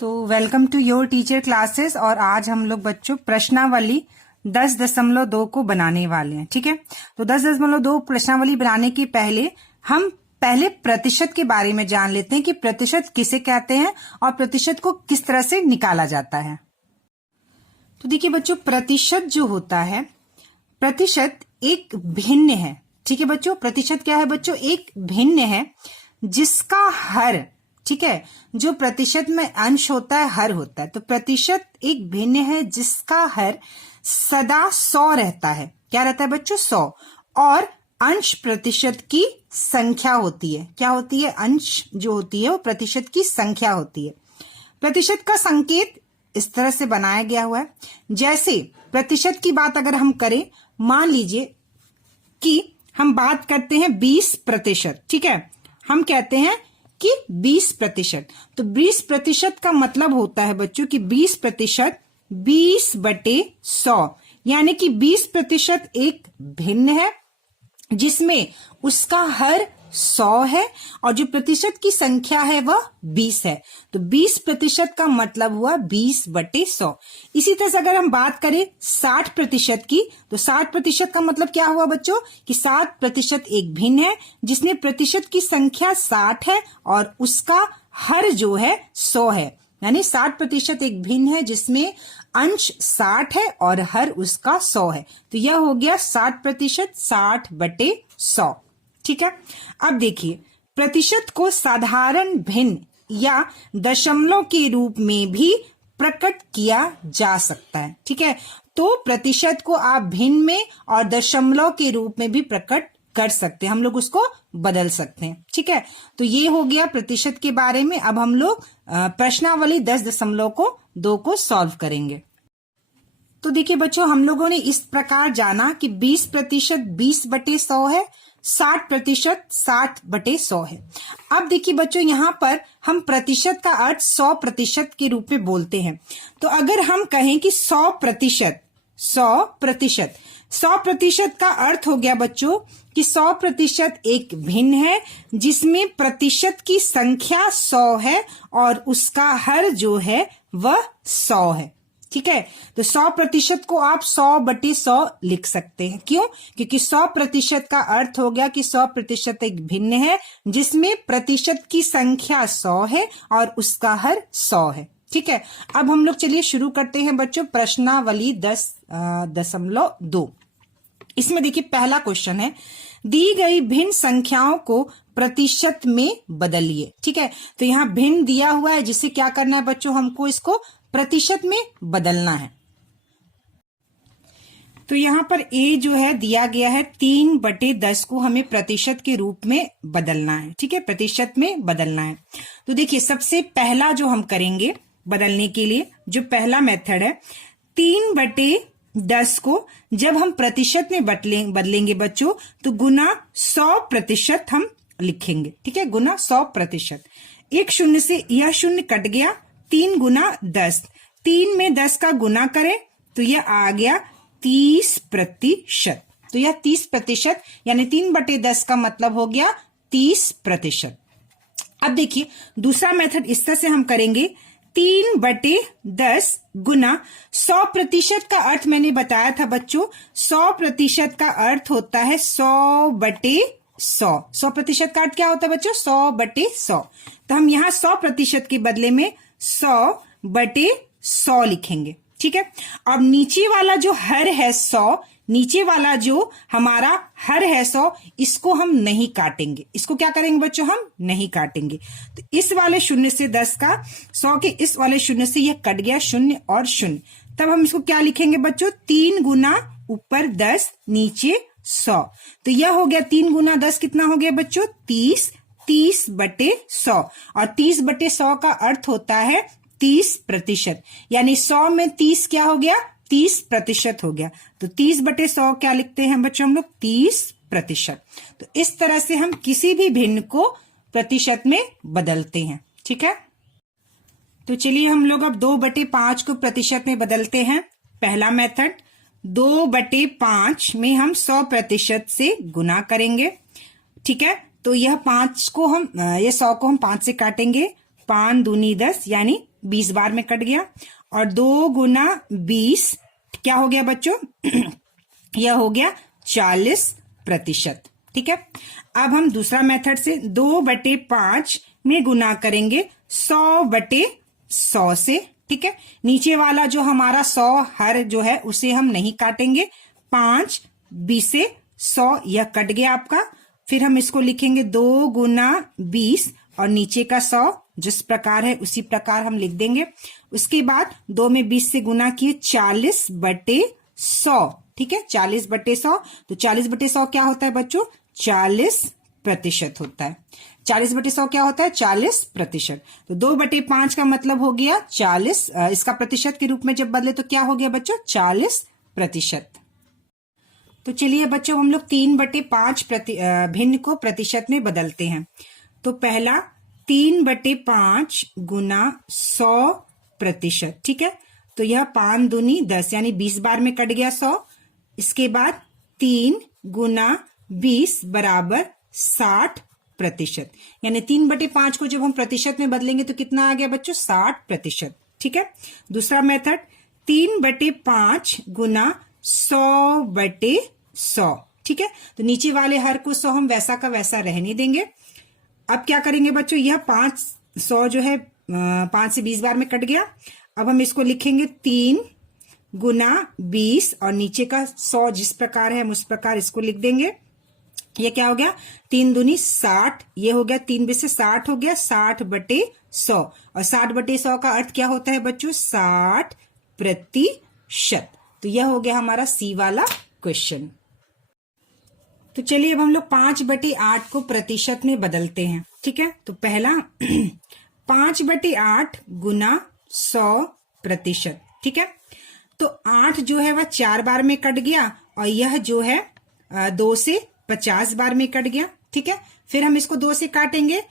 तो welcome to your teacher classes. और आज हम लोग बच्चों प्रश्नावली 10.2 को बनाने वाले हैं। ठीक है, तो 10.2 प्रश्नावली बनाने के पहले हम प्रतिशत के बारे में जान लेते हैं कि प्रतिशत किसे कहते हैं और प्रतिशत को किस तरह से निकाला जाता है। तो देखिए बच्चों, प्रतिशत जो होता है, प्रतिशत एक भिन्न है। ठीक है बच्चों, प्रतिशत क्या है बच्चों? एक भिन्न है जिसका हर, ठीक है, जो प्रतिशत में अंश होता है हर होता है। तो प्रतिशत एक भिन्न है जिसका हर सदा 100 रहता है। क्या रहता है बच्चों? 100। और अंश प्रतिशत की संख्या होती है। क्या होती है? अंश जो होती है वो प्रतिशत की संख्या होती है। प्रतिशत का संकेत इस तरह से बनाया गया हुआ है। जैसे प्रतिशत की बात अगर हम करें, मान लीजिए कि हम बात करते हैं 20%। ठीक है, हम कहते हैं कि 20%। तो 20% का मतलब होता है बच्चों कि 20%, 20/100, यानी कि 20% एक भिन्न है जिसमें उसका हर 100 है और जो प्रतिशत की संख्या है वह 20 है। तो 20% का मतलब हुआ 20/100। इसी तरह से अगर हम बात करें 60% की, तो 60% का मतलब क्या हुआ बच्चों कि 60% एक भिन्न है जिसमें प्रतिशत की संख्या 60 है और उसका हर जो है 100 है। यानी 60% एक भिन्न है जिसमें अंश 60 है और हर उसका 100 है। तो यह हो गया 60%, 60/100। ठीक है, अब देखिए, प्रतिशत को साधारण भिन्न या दशमलव के रूप में भी प्रकट किया जा सकता है। ठीक है, तो प्रतिशत को आप भिन्न में और दशमलव के रूप में भी प्रकट कर सकते हैं। हम लोग उसको बदल सकते हैं। ठीक है, तो ये हो गया प्रतिशत के बारे में। अब हम लोग प्रश्नावली 10.2 को सॉल्व करेंगे। तो देखिए बच्चों, हम लोगों ने इस प्रकार जाना कि 20% 20/100 है, 60% 60/100 है। अब देखिए बच्चों, यहाँ पर हम प्रतिशत का अर्थ 100% के रूप में बोलते हैं। तो अगर हम कहें कि 100%, 100% का अर्थ हो गया बच्चों कि 100% एक भिन्न है जिसमें प्रतिशत की संख्या 100 है और उसका हर जो है वह 100 है। ठीक है, तो 100% को आप 100/100 लिख सकते हैं। क्यों? क्योंकि 100% का अर्थ हो गया कि 100% एक भिन्न है जिसमें प्रतिशत की संख्या 100 है और उसका हर 100 है। ठीक है, अब हम लोग चलिए शुरू करते हैं बच्चों प्रश्नावली 10.2। इसमें देखिए पहला क्वेश्चन है, दी गई भिन्न संख्याओं को प्रतिशत में बदलिए। ठीक है, तो यहाँ भिन्न दिया हुआ है जिसे क्या करना है बच्चों, हमको इसको प्रतिशत में बदलना है। तो यहाँ पर ए जो है दिया गया है 3/10 को हमें प्रतिशत के रूप में बदलना है। ठीक है, प्रतिशत में बदलना है। तो देखिए सबसे पहला जो हम करेंगे बदलने के लिए, जो पहला मेथड है, 3/10 को जब हम प्रतिशत में बदलेंगे बच्चों तो गुना 100% हम लिखेंगे। ठीक है, गुना 100%। एक शून्य से यह शून्य कट गया, 3 गुना 10, 3 में 10 का गुना करें तो यह आ गया 30%। तो यह 30% यानी 3/10 का मतलब हो गया 30%। अब देखिए दूसरा मेथड इस तरह से हम करेंगे, 3/10 गुना 100% का अर्थ मैंने बताया था बच्चों, 100% का अर्थ होता है 100/100। 100% का अर्थ क्या होता है बच्चों? 100/100। तो हम यहाँ 100% के बदले में 100/100 लिखेंगे। ठीक है, अब नीचे वाला जो हर है 100, नीचे वाला जो हमारा हर है 100, इसको हम नहीं काटेंगे। इसको क्या करेंगे बच्चों? हम नहीं काटेंगे। तो इस वाले शून्य से 10 का 100 के इस वाले शून्य से यह कट गया, शून्य और शून्य। तब हम इसको क्या लिखेंगे बच्चों? 3 गुना ऊपर 10 नीचे 100। तो यह हो गया 3 गुना 10 कितना हो गया बच्चों? 30, 30/100। और 30/100 का अर्थ होता है 30%। यानी 100 में 30 क्या हो गया? 30% हो गया। तो 30/100 क्या लिखते हैं बच्चों हम लोग? 30%। तो इस तरह से हम किसी भी भिन्न को प्रतिशत में बदलते हैं। ठीक है, तो चलिए हम लोग अब 2/5 को प्रतिशत में बदलते हैं। पहला मेथड, 2/5 में हम 100% से गुना करेंगे। ठीक है, तो यह 100 को हम 5 से काटेंगे, 5 दूनी 10 यानी 20 बार में कट गया, और 2 गुना 20 क्या हो गया बच्चों? यह हो गया 40%। ठीक है। अब हम दूसरा मेथड से 2/5 में गुना करेंगे 100/100 से। ठीक है। नीचे वाला जो हमारा 100 हर जो है उसे हम नहीं काटेंगे। 5 20 से 100 यह कट गया आपका। फिर हम इसको लिखेंगे 2 गुना 20 और नीचे का 100 जिस प्रकार है उसी प्रकार हम लिख देंगे। उसके बाद 2 में 20 से गुना किए 40/100। ठीक है। 40/100, तो 40/100 क्या होता है बच्चों? 40% होता है। 40/100 क्या होता है? 40%। तो 2/5 का मतलब हो गया 40, इसका प्रतिशत के रूप में जब बदले तो क्या हो गया बच्चों? 40%। तो चलिए बच्चों हम लोग 3/5 भिन्न को प्रतिशत में बदलते हैं। तो पहला 3/5 गुना 100%। ठीक है। तो यह 5 दूनी 10 यानी 20 बार में कट गया 100। इसके बाद 3 गुना 20 बराबर 60%। यानी 3/5 को जब हम प्रतिशत में बदलेंगे तो कितना आ गया बच्चों? 60%। ठीक है। दूसरा मेथड 3/5 गुना 100/100। ठीक है। तो नीचे वाले हर को 100 हम वैसा का वैसा रहने देंगे। अब क्या करेंगे बच्चों? यह 500 जो है 5 से 20 बार में कट गया। अब हम इसको लिखेंगे 3 गुना 20 और नीचे का 100 जिस प्रकार है हम उस प्रकार इसको लिख देंगे। ये क्या हो गया? 3 दूनी 60, ये हो गया 3 20 से 60 हो गया 60/100। और 60/100 का अर्थ क्या होता है बच्चों? 60%। तो यह हो गया हमारा सी वाला क्वेश्चन। तो चलिए अब हम लोग 5/8 को प्रतिशत में बदलते हैं। ठीक है। तो पहला 5/8 गुना 100%। ठीक है। तो 8 जो है वह 4 बार में कट गया और यह जो है 2 से 50 बार में कट गया। ठीक है। फिर हम इसको 2 से काटेंगे।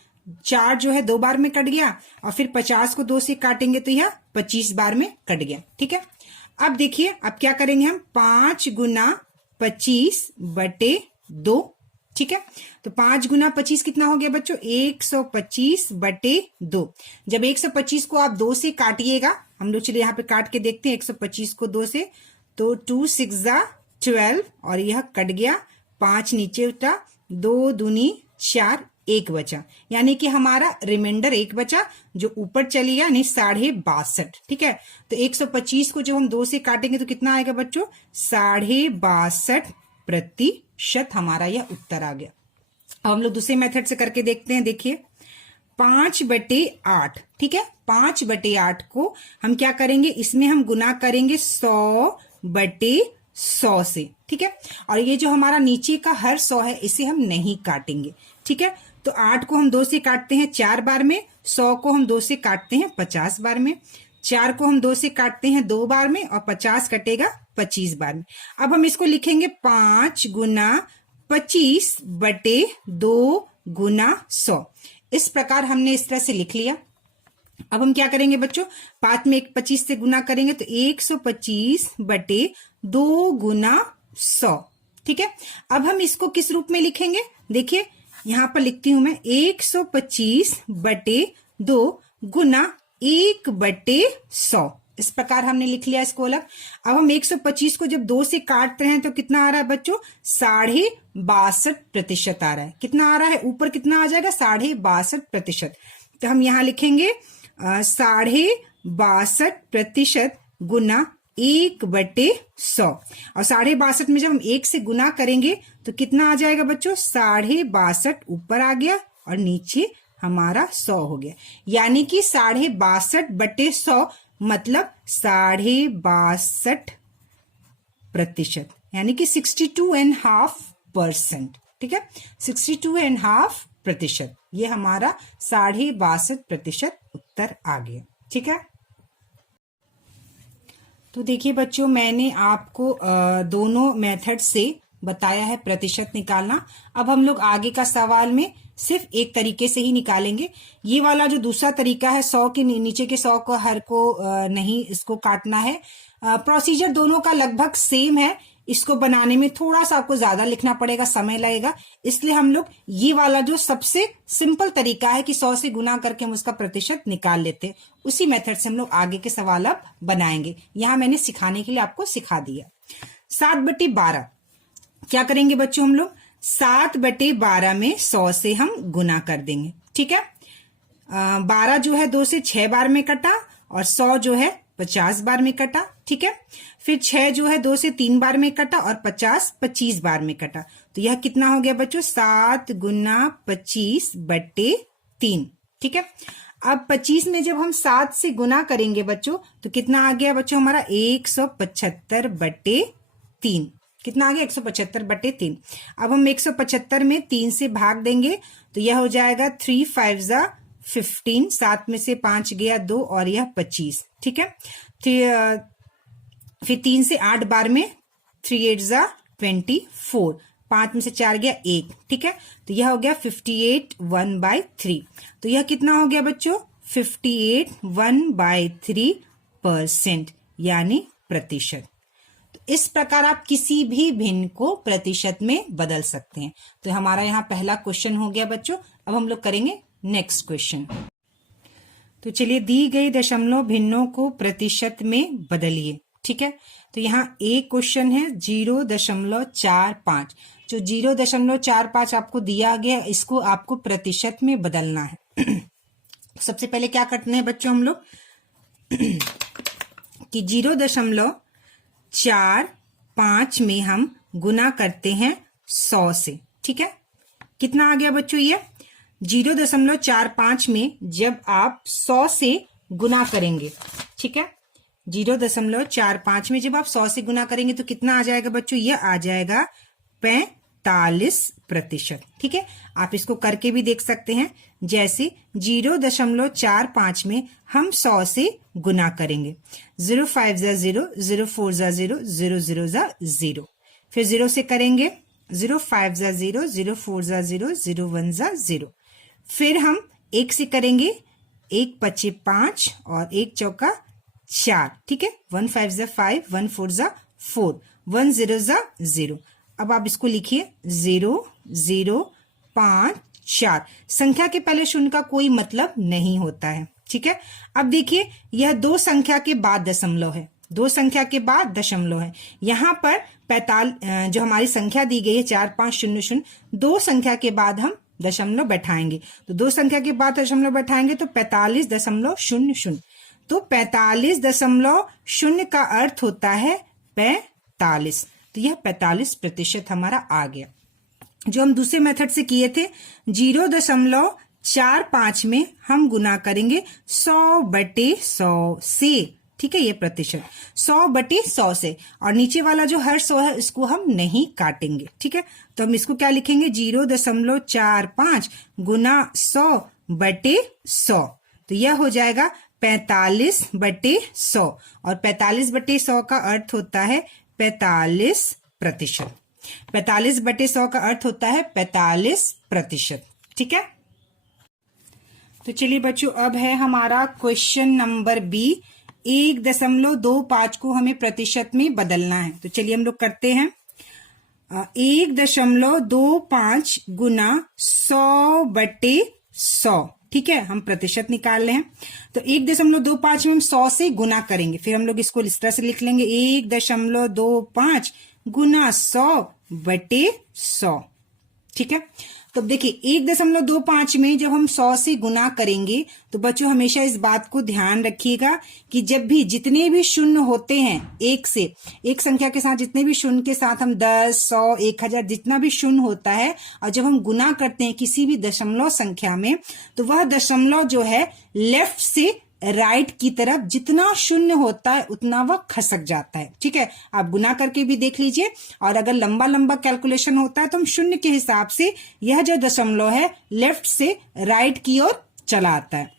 4 जो है 2 बार में कट गया और फिर 50 को 2 से काटेंगे तो यह 25 बार में कट गया। ठीक है। अब देखिए अब क्या करेंगे हम? 5 गुना 25/2। ठीक है। तो 5 गुना 25 कितना हो गया बच्चों? 125/2। जब 125 को आप 2 से काटिएगा, हम लोग चलिए यहाँ पे काट के देखते हैं 125 को 2 से, तो 2 6 12 और यह कट गया। 5 नीचे उठा, 2 दूनी 4, 1 बचा, यानी कि हमारा रिमाइंडर 1 बचा जो ऊपर चली गया, यानी 62.5। ठीक है। तो 125 को जब हम 2 से काटेंगे तो कितना आएगा बच्चों? 62.5% हमारा यह उत्तर आ गया। अब हम लोग दूसरे मेथड से करके देखते हैं। देखिए 5/8। ठीक है। 5/8 को हम क्या करेंगे? इसमें हम गुना करेंगे 100/100 से। ठीक है। और ये जो हमारा नीचे का हर 100 है इसे हम नहीं काटेंगे। ठीक है। तो 8 को हम 2 से काटते हैं 4 बार में, 100 को हम 2 से काटते हैं 50 बार में, 4 को हम 2 से काटते हैं 2 बार में और 50 कटेगा 25 बार में। अब हम इसको लिखेंगे 5 गुना 25/2 गुना 100। इस प्रकार हमने इस तरह से लिख लिया। अब हम क्या करेंगे बच्चों? 5 में 25 से गुना करेंगे तो 125/2 गुना 100। ठीक है। अब हम इसको किस रूप में लिखेंगे? देखिए यहां पर लिखती हूं मैं 125/2 गुना 1/100। इस प्रकार हमने लिख लिया इसको अलग। अब हम 125 को जब 2 से काट रहे हैं तो कितना आ रहा है बच्चों? 62.5% आ रहा है। कितना आ रहा है? ऊपर कितना आ जाएगा? 62.5%। तो हम यहां लिखेंगे 62.5% गुना 1/100। और 62.5 में जब हम 1 से गुना करेंगे तो कितना आ जाएगा बच्चों? 62.5 ऊपर आ गया और नीचे हमारा 100 हो गया, यानी कि 62.5/100 मतलब 62.5%, यानी कि 62.5%। ठीक है। 62.5%, ये हमारा 62.5% उत्तर आ गया। ठीक है। तो देखिए बच्चों मैंने आपको दोनों मेथड से बताया है प्रतिशत निकालना। अब हम लोग आगे का सवाल में सिर्फ एक तरीके से ही निकालेंगे। ये वाला जो दूसरा तरीका है 100 के नीचे के 100 को हर को नहीं इसको काटना है। प्रोसीजर दोनों का लगभग सेम है। इसको बनाने में थोड़ा सा आपको ज्यादा लिखना पड़ेगा, समय लगेगा, इसलिए हम लोग ये वाला जो सबसे सिंपल तरीका है कि 100 से गुना करके हम उसका प्रतिशत निकाल लेते हैं, उसी मेथड से हम लोग आगे के सवाल अब बनाएंगे। यहां मैंने सिखाने के लिए आपको सिखा दिया। 7/12 क्या करेंगे बच्चों, हम लोग 7/12 में 100 से हम गुना कर देंगे। ठीक है, 12 जो है 2 से 6 बार में कटा और 100 जो है 50 बार में कटा। ठीक है, फिर 6 जो है 2 से 3 बार में कटा और 50 25 बार में कटा। तो यह कितना हो गया बच्चों, 7 गुना 25/3। ठीक है, अब 25 में जब हम 7 से गुना करेंगे बच्चों तो कितना आ गया बच्चों हमारा 175/3। कितना आ गया 175/3। अब हम 175 में 3 से भाग देंगे तो यह हो जाएगा 3 5 जा 15, 7 में से 5 गया 2 और यह 25। ठीक है, फिर 3 से 8 बार में 3 8 जा 24, 5 में से 4 गया 1। ठीक है, तो यह हो गया 58 1/3। तो यह कितना हो गया बच्चों, 58 1/3% यानी प्रतिशत। तो इस प्रकार आप किसी भी भिन्न को प्रतिशत में बदल सकते हैं। तो हमारा यहाँ पहला क्वेश्चन हो गया बच्चों। अब हम लोग करेंगे नेक्स्ट क्वेश्चन। तो चलिए, दी गई दशमलव भिन्नों को प्रतिशत में बदलिए। ठीक है, तो यहाँ एक क्वेश्चन है 0.45। जो 0.45 आपको दिया गया, इसको आपको प्रतिशत में बदलना है। सबसे पहले क्या करते हैं बच्चों हम लोग कि 0.45 में हम गुना करते हैं 100 से। ठीक है, कितना आ गया बच्चों, ये 0.45 में जब आप 100 से गुना करेंगे, ठीक है, 0.45 में जब आप 100 से गुना करेंगे तो कितना आ जाएगा बच्चों, यह आ जाएगा 45%। ठीक है, आप इसको करके भी देख सकते हैं। जैसे 0.45 में हम 100 से गुना करेंगे, 0 5 जा 0, 0 4 जा 0, 0 0 जा 0, फिर 0 से करेंगे 0 5 जा 0, 0 4 जा 0, 0 1 जा 0, फिर हम 1 से करेंगे, 1 5 5 और 1 चौका 4। ठीक है, 1 5 जा 5, 1 4 जा 4, 1 0 जा 0। अब आप इसको लिखिए 0 0 5 4। संख्या के पहले शून्य का कोई मतलब नहीं होता है। ठीक है, अब देखिए यह दो संख्या के बाद दशमलव है, दो संख्या के बाद दशमलव है। यहाँ पर 45 जो हमारी संख्या दी गई है 4500, दो संख्या के बाद हम दशमलव बैठाएंगे, तो दो संख्या के बाद दशमलव बैठाएंगे तो 45.00। तो 45.0 का अर्थ होता है 45। तो यह 45% हमारा आ गया। जो हम दूसरे मेथड से किए थे 0.45 में हम गुना करेंगे 100/100 से। ठीक है, ये प्रतिशत 100/100 से, और नीचे वाला जो हर 100 है इसको हम नहीं काटेंगे। ठीक है, तो हम इसको क्या लिखेंगे 0.45 गुना 100/100। तो यह हो जाएगा 45/100, और 45/100 का अर्थ होता है 45%। 45/100 का अर्थ होता है 45%। ठीक है, तो चलिए बच्चों, अब है हमारा क्वेश्चन नंबर बी। 1.25 को हमें प्रतिशत में बदलना है। तो चलिए हम लोग करते हैं। 1.25 गुना 100/100। ठीक है, हम प्रतिशत निकाल रहे हैं। तो 1.25 में हम 100 से गुना करेंगे, फिर हम लोग इसको इस तरह से लिख लेंगे 1.25 गुना 100/100। ठीक है, तो देखिए 1.25 में जब हम 100 से गुना करेंगे तो बच्चों हमेशा इस बात को ध्यान रखिएगा कि जब भी जितने भी शून्य होते हैं एक से, एक संख्या के साथ जितने भी शून्य के साथ हम 10, 100, 1000 जितना भी शून्य होता है, और जब हम गुना करते हैं किसी भी दशमलव संख्या में, तो वह दशमलव जो है लेफ्ट से राइट की तरफ जितना शून्य होता है उतना वह खसक जाता है। ठीक है, आप गुना करके भी देख लीजिए, और अगर लंबा लंबा कैलकुलेशन होता है तो हम शून्य के हिसाब से यह जो दशमलव है लेफ्ट से राइट की ओर चला आता है।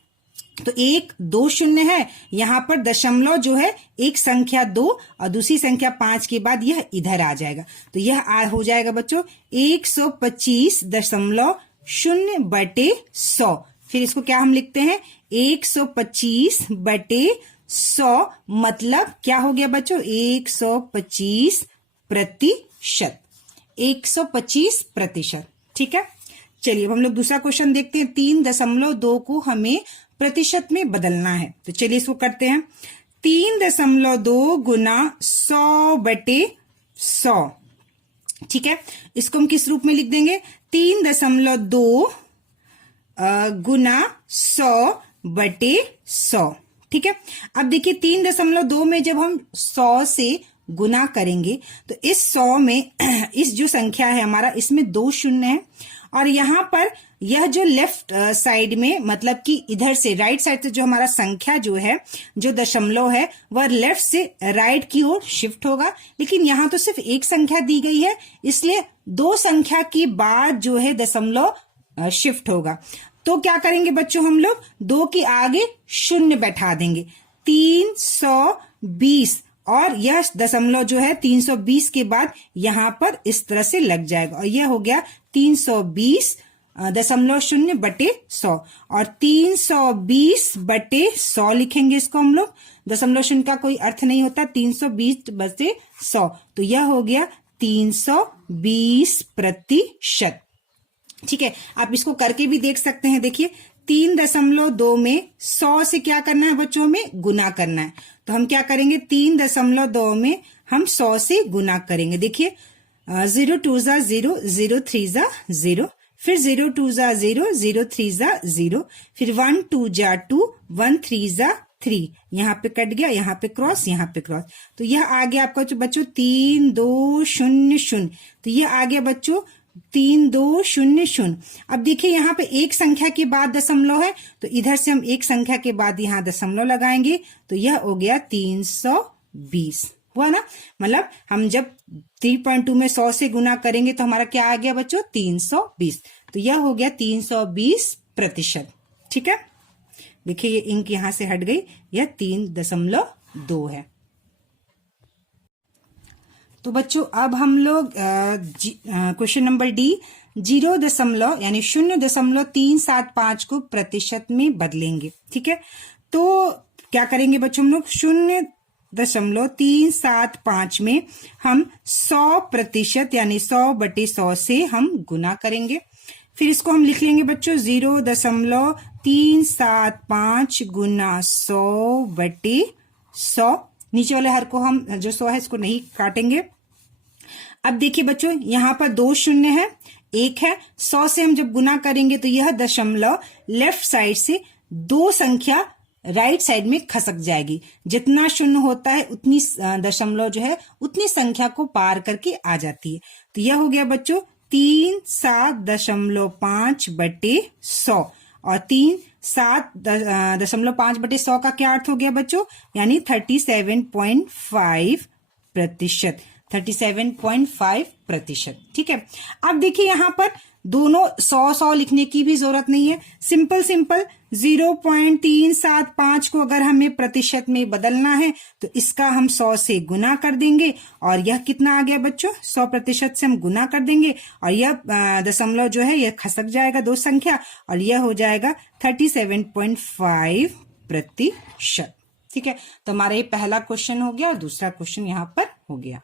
तो 1 2 शून्य है, यहाँ पर दशमलव जो है एक संख्या 2 और दूसरी संख्या 5 के बाद यह इधर आ जाएगा। तो यह हो जाएगा बच्चों 125.0/100। फिर इसको क्या हम लिखते हैं 125/100, मतलब क्या हो गया बच्चों 125 प्रतिशत, 125%। ठीक है, चलिए अब हम लोग दूसरा क्वेश्चन देखते हैं। 3.2 को हमें प्रतिशत में बदलना है, तो चलिए इसको करते हैं। 3.2 गुना 100/100। ठीक है, इसको हम किस रूप में लिख देंगे? 3.2 गुना 100/100। ठीक है, अब देखिए 3.2 में जब हम 100 से गुना करेंगे तो इस 100 में इस जो संख्या है हमारा, इसमें 2 शून्य है, और यहां पर यह जो लेफ्ट साइड में, मतलब कि इधर से राइट साइड से जो हमारा संख्या जो है, जो दशमलव है, वह लेफ्ट से राइट की ओर शिफ्ट होगा। लेकिन यहां तो सिर्फ एक संख्या दी गई है, इसलिए 2 संख्या के बाद जो है दशमलव शिफ्ट होगा। तो क्या करेंगे बच्चों, हम लोग 2 के आगे शून्य बैठा देंगे। 320, और यह दशमलव जो है 320 के बाद यहां पर इस तरह से लग जाएगा, और यह हो गया 320.0/100, और 320/100 लिखेंगे इसको हम लोग। दशमलव शून्य का कोई अर्थ नहीं होता, 320/100, तो यह हो गया 320%। ठीक है, आप इसको करके भी देख सकते हैं। देखिए 3.2 में 100 से क्या करना है बच्चों, में गुना करना है। तो हम क्या करेंगे, 3.2 में हम 100 से गुना करेंगे। देखिए 0 2 जा 0, 0 3 जा 0, फिर 0 2 जा 0, 0 3 जा 0, फिर 1 2 जा 2, 1 3 जा 3, यहाँ पे कट गया, यहाँ पे क्रॉस, यहाँ पे क्रॉस, तो यह आ गया आपका जो बच्चों 3200। तो यह आ गया बच्चों 3200। अब देखिए यहाँ पे एक संख्या के बाद दशमलव है, तो इधर से हम एक संख्या के बाद यहाँ दशमलव लगाएंगे, तो यह हो गया 320। हुआ ना, मतलब हम जब 3.2 में 100 से गुना करेंगे तो हमारा क्या आ गया बच्चों, 320। तो यह हो गया 320%। ठीक है, देखिए ये इंक यहां से हट गई, यह 3.2 है। तो बच्चों अब हम लोग क्वेश्चन नंबर डी 0 यानी 0.375 को प्रतिशत में बदलेंगे। ठीक है, तो क्या करेंगे बच्चों, हम लोग 0.375 में हम 100% यानी 100/100 से हम गुना करेंगे। फिर इसको हम लिख लेंगे बच्चों 0.375 गुना 100/100। नीचे वाले हर को हम जो 100 है इसको नहीं काटेंगे। अब देखिए बच्चों यहाँ पर 2 शून्य है, 1 है। 100 से हम जब गुना करेंगे तो यह दशमलव लेफ्ट साइड से 2 संख्या राइट साइड में खसक जाएगी। जितना शून्य होता है उतनी दशमलव जो है उतनी संख्या को पार करके आ जाती है। तो यह हो गया बच्चों 37.5/100, और 37.5/100 का क्या अर्थ हो गया बच्चों, यानी 37.5%। 37.5%। ठीक है, अब देखिए यहाँ पर दोनों 100 लिखने की भी जरूरत नहीं है। सिंपल 0.375 को अगर हमें प्रतिशत में बदलना है तो इसका हम 100 से गुना कर देंगे, और यह कितना आ गया बच्चों, 100% से हम गुना कर देंगे, और यह दशमलव जो है यह खसक जाएगा 2 संख्या, और यह हो जाएगा 37.5%। ठीक है, तो हमारा ये पहला क्वेश्चन हो गया और दूसरा क्वेश्चन यहाँ पर हो गया।